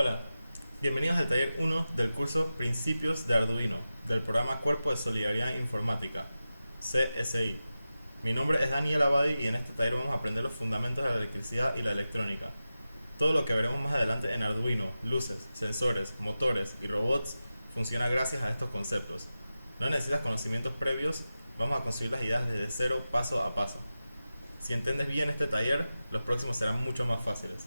Hola, bienvenidos al taller 1 del curso Principios de Arduino del programa Cuerpo de Solidaridad Informática, CSI. Mi nombre es Daniel Abadi y en este taller vamos a aprender los fundamentos de la electricidad y la electrónica. Todo lo que veremos más adelante en Arduino, luces, sensores, motores y robots funciona gracias a estos conceptos. No necesitas conocimientos previos, vamos a construir las ideas desde cero paso a paso. Si entiendes bien este taller, los próximos serán mucho más fáciles.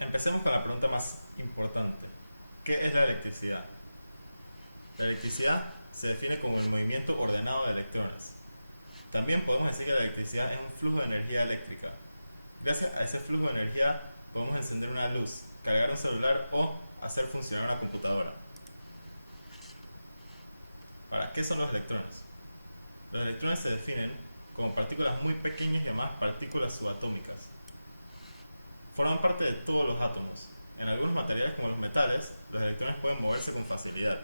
Empecemos con la pregunta más importante. ¿Qué es la electricidad? La electricidad se define como el movimiento ordenado de electrones. También podemos decir que la electricidad es un flujo de energía eléctrica. Gracias a ese flujo de energía podemos encender una luz, cargar un celular o hacer funcionar una computadora. ¿Para qué son los electrones? Los electrones se definen como partículas muy pequeñas llamadas partículas subatómicas. Forman parte de todos los átomos. En algunos materiales como los metales, los electrones pueden moverse con facilidad.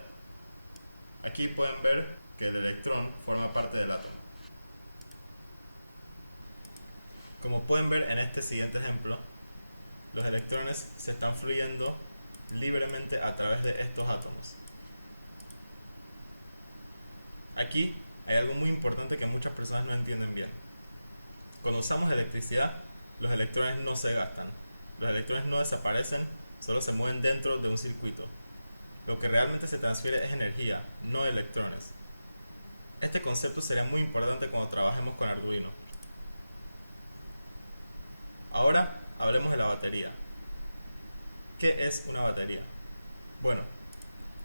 Aquí pueden ver que el electrón forma parte del átomo. Como pueden ver en este siguiente ejemplo, los electrones se están fluyendo libremente a través de estos átomos. Aquí hay algo muy importante que muchas personas no entienden bien. Cuando usamos electricidad, los electrones no se gastan. Los electrones no desaparecen, solo se mueven dentro de un circuito. Lo que realmente se transfiere es energía, no electrones. Este concepto sería muy importante cuando trabajemos con Arduino. Ahora hablemos de la batería. ¿Qué es una batería? Bueno,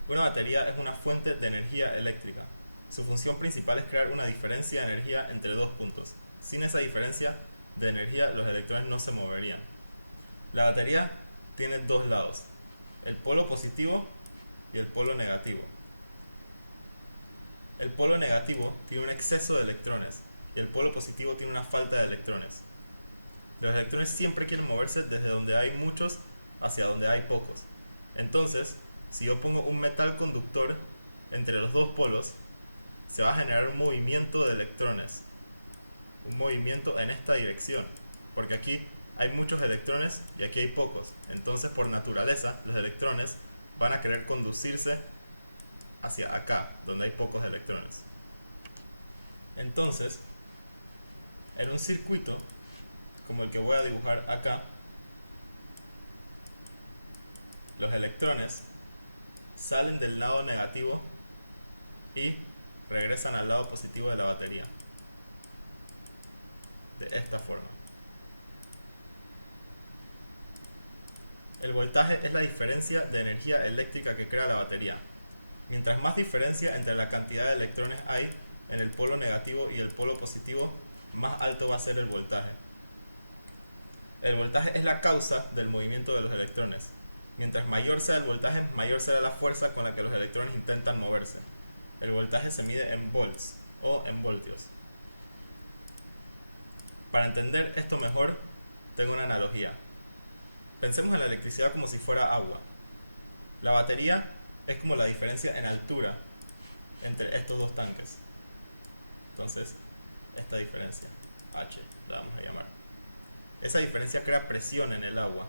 una batería es una fuente de energía eléctrica. Su función principal es crear una diferencia de energía entre dos puntos. Sin esa diferencia de energía, los electrones no se moverían. La batería tiene dos lados, el polo positivo y el polo negativo. El polo negativo tiene un exceso de electrones y el polo positivo tiene una falta de electrones. Los electrones siempre quieren moverse desde donde hay muchos hacia donde hay pocos. Entonces, si yo pongo un metal conductor entre los dos polos, se va a generar un movimiento de electrones. Un movimiento en esta dirección. Porque aquí hay muchos electrones y aquí hay pocos. Entonces, por naturaleza, los electrones van a querer conducirse hacia acá, donde hay pocos electrones. Entonces, en un circuito como el que voy a dibujar acá, los electrones salen del lado negativo y regresan al lado positivo de la batería. De esta forma. El voltaje es la diferencia de energía eléctrica que crea la batería. Mientras más diferencia entre la cantidad de electrones hay en el polo negativo y el polo positivo, más alto va a ser el voltaje. El voltaje es la causa del movimiento de los electrones. Mientras mayor sea el voltaje, mayor será la fuerza con la que los electrones intentan moverse. El voltaje se mide en volts o en voltios. Para entender esto mejor, tengo una analogía. Pensemos en la electricidad como si fuera agua. La batería es como la diferencia en altura entre estos dos tanques. Entonces, esta diferencia, H, la vamos a llamar. Esa diferencia crea presión en el agua.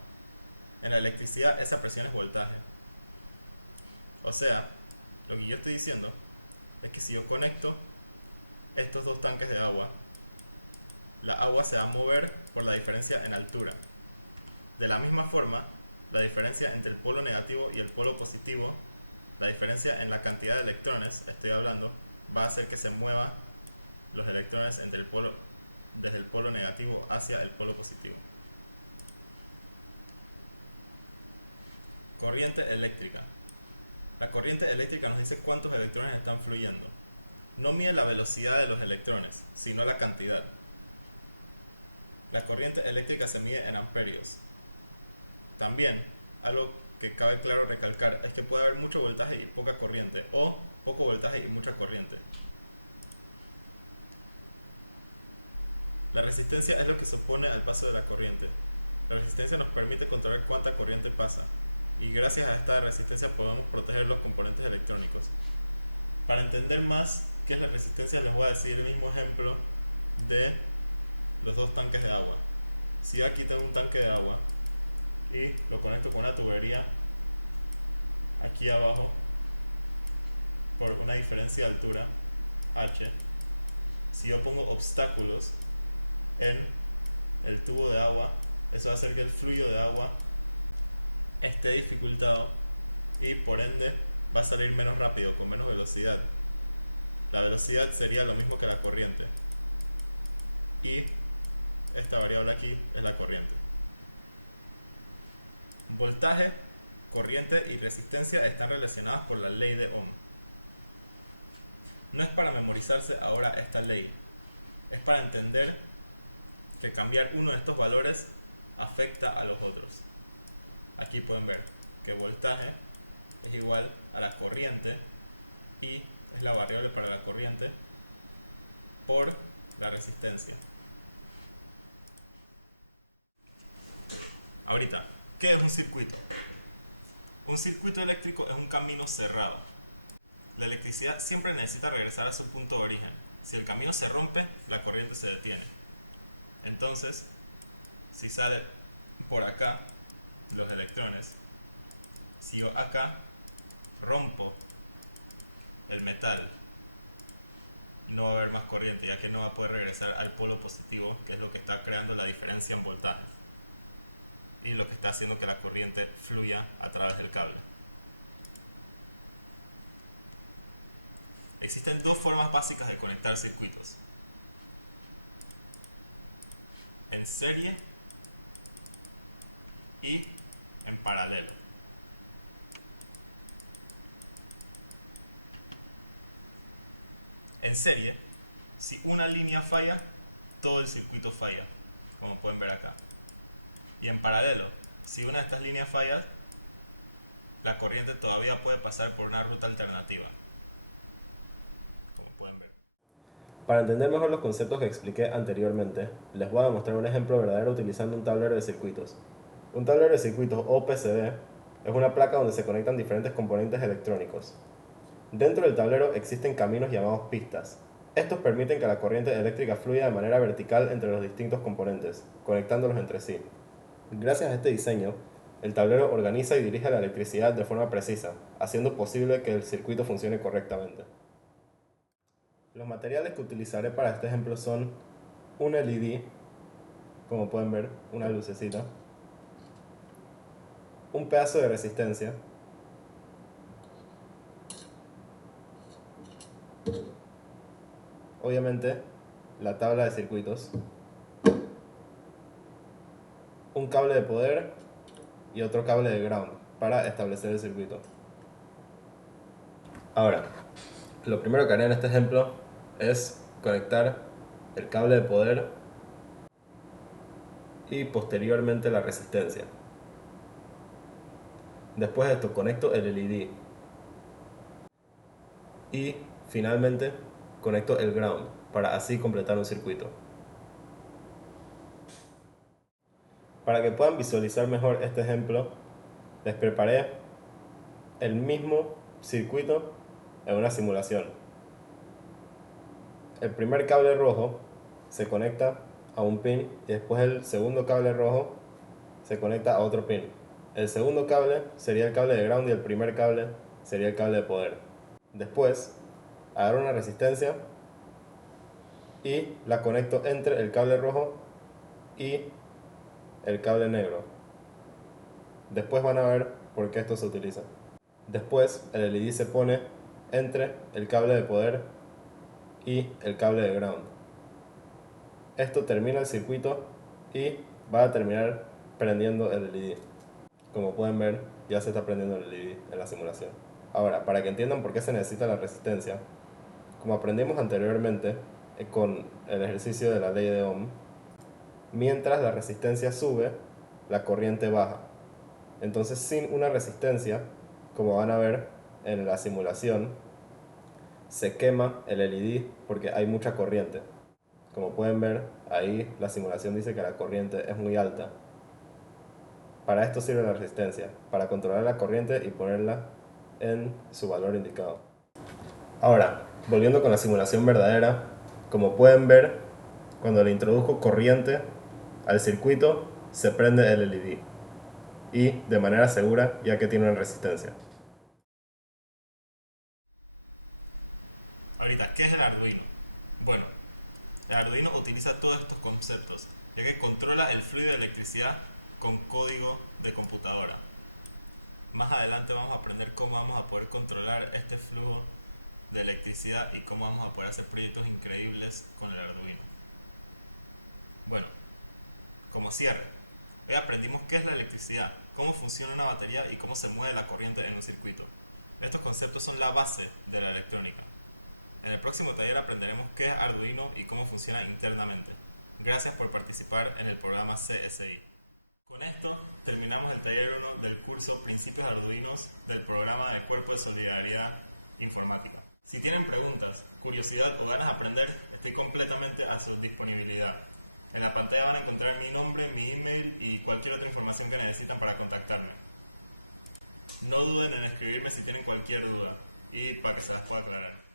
En la electricidad esa presión es voltaje. O sea, lo que yo estoy diciendo es que si yo conecto estos dos tanques de agua, la agua se va a mover por la diferencia en altura. De la misma forma, la diferencia entre el polo negativo y el polo positivo, la diferencia en la cantidad de electrones, estoy hablando, va a hacer que se mueva los electrones desde el polo negativo hacia el polo positivo. Corriente eléctrica. La corriente eléctrica nos dice cuántos electrones están fluyendo. No mide la velocidad de los electrones, sino la cantidad. La corriente eléctrica se mide en amperios. También, algo que cabe claro recalcar es que puede haber mucho voltaje y poca corriente, o poco voltaje y mucha corriente. La resistencia es lo que se opone al paso de la corriente. La resistencia nos permite controlar cuánta corriente pasa, y gracias a esta resistencia podemos proteger los componentes electrónicos. Para entender más qué es la resistencia, les voy a decir el mismo ejemplo de los dos tanques de agua. Si yo aquí tengo un tanque de agua y lo conecto con una tubería aquí abajo por una diferencia de altura h. Si yo pongo obstáculos en el tubo de agua, eso va a hacer que el flujo de agua esté dificultado y por ende va a salir menos rápido, con menos velocidad. La velocidad sería lo mismo que la corriente y esta variable aquí es la corriente. Voltaje, corriente y resistencia están relacionadas por la ley de Ohm. No es para memorizarse ahora esta ley, es para entender que cambiar uno de estos valores afecta a los otros. Aquí pueden ver que voltaje es igual a la corriente y es la variable para la corriente por la resistencia. Ahorita, ¿qué es un circuito? Un circuito eléctrico es un camino cerrado. La electricidad siempre necesita regresar a su punto de origen. Si el camino se rompe, la corriente se detiene. Entonces, si sale por acá los electrones, si yo acá rompo el metal, no va a haber más corriente, ya que no va a poder regresar al polo positivo, que es lo que está creando la diferencia en voltaje y lo que está haciendo que la corriente fluya a través del cable. Existen dos formas básicas de conectar circuitos: en serie y en paralelo. En serie, si una línea falla, todo el circuito falla, como pueden ver acá. Y en paralelo, si una de estas líneas falla, la corriente todavía puede pasar por una ruta alternativa, como pueden ver. Para entender mejor los conceptos que expliqué anteriormente, les voy a demostrar un ejemplo verdadero utilizando un tablero de circuitos. Un tablero de circuitos o PCB es una placa donde se conectan diferentes componentes electrónicos. Dentro del tablero existen caminos llamados pistas. Estos permiten que la corriente eléctrica fluya de manera vertical entre los distintos componentes, conectándolos entre sí. Gracias a este diseño, el tablero organiza y dirige la electricidad de forma precisa, haciendo posible que el circuito funcione correctamente. Los materiales que utilizaré para este ejemplo son un LED, como pueden ver, una lucecita, un pedazo de resistencia, obviamente la tabla de circuitos, un cable de poder y otro cable de ground para establecer el circuito. Ahora, lo primero que haré en este ejemplo es conectar el cable de poder y posteriormente la resistencia. Después de esto conecto el LED y finalmente conecto el ground para así completar un circuito. Para que puedan visualizar mejor este ejemplo, les preparé el mismo circuito en una simulación. El primer cable rojo se conecta a un pin y después el segundo cable rojo se conecta a otro pin. El segundo cable sería el cable de ground y el primer cable sería el cable de poder. Después agarro una resistencia y la conecto entre el cable rojo y el cable negro. Después van a ver por qué esto se utiliza. Después el LED se pone entre el cable de poder y el cable de ground. Esto termina el circuito y va a terminar prendiendo el LED. Como pueden ver, ya se está prendiendo el LED en la simulación. Ahora, para que entiendan por qué se necesita la resistencia, como aprendimos anteriormente con el ejercicio de la ley de Ohm, mientras la resistencia sube, la corriente baja. Entonces, sin una resistencia, como van a ver en la simulación, se quema el LED porque hay mucha corriente. Como pueden ver, ahí la simulación dice que la corriente es muy alta. Para esto sirve la resistencia, para controlar la corriente y ponerla en su valor indicado. Ahora, volviendo con la simulación verdadera, como pueden ver, cuando le introduzco corriente al circuito, se prende el LED. y de manera segura, ya que tiene una resistencia. Ahorita, ¿qué es el Arduino? Bueno, el Arduino utiliza todos estos conceptos, ya que controla el fluido de electricidad con código de computadora. Más adelante vamos a aprender cómo vamos a poder controlar este flujo de electricidad y cómo vamos a poder hacer proyectos increíbles con el Arduino. Bueno, como cierre, hoy aprendimos qué es la electricidad, cómo funciona una batería y cómo se mueve la corriente en un circuito. Estos conceptos son la base de la electrónica. En el próximo taller aprenderemos qué es Arduino y cómo funciona internamente. Gracias por participar en el programa CSI. Con esto terminamos el taller 1 del curso Principios Arduinos del programa de Cuerpo de Solidaridad Informática. Si tienen preguntas, curiosidad o ganas de aprender, estoy completamente a su disponibilidad. En la pantalla van a encontrar mi nombre, mi email y cualquier otra información que necesitan para contactarme. No duden en escribirme si tienen cualquier duda y para que se las pueda aclarar.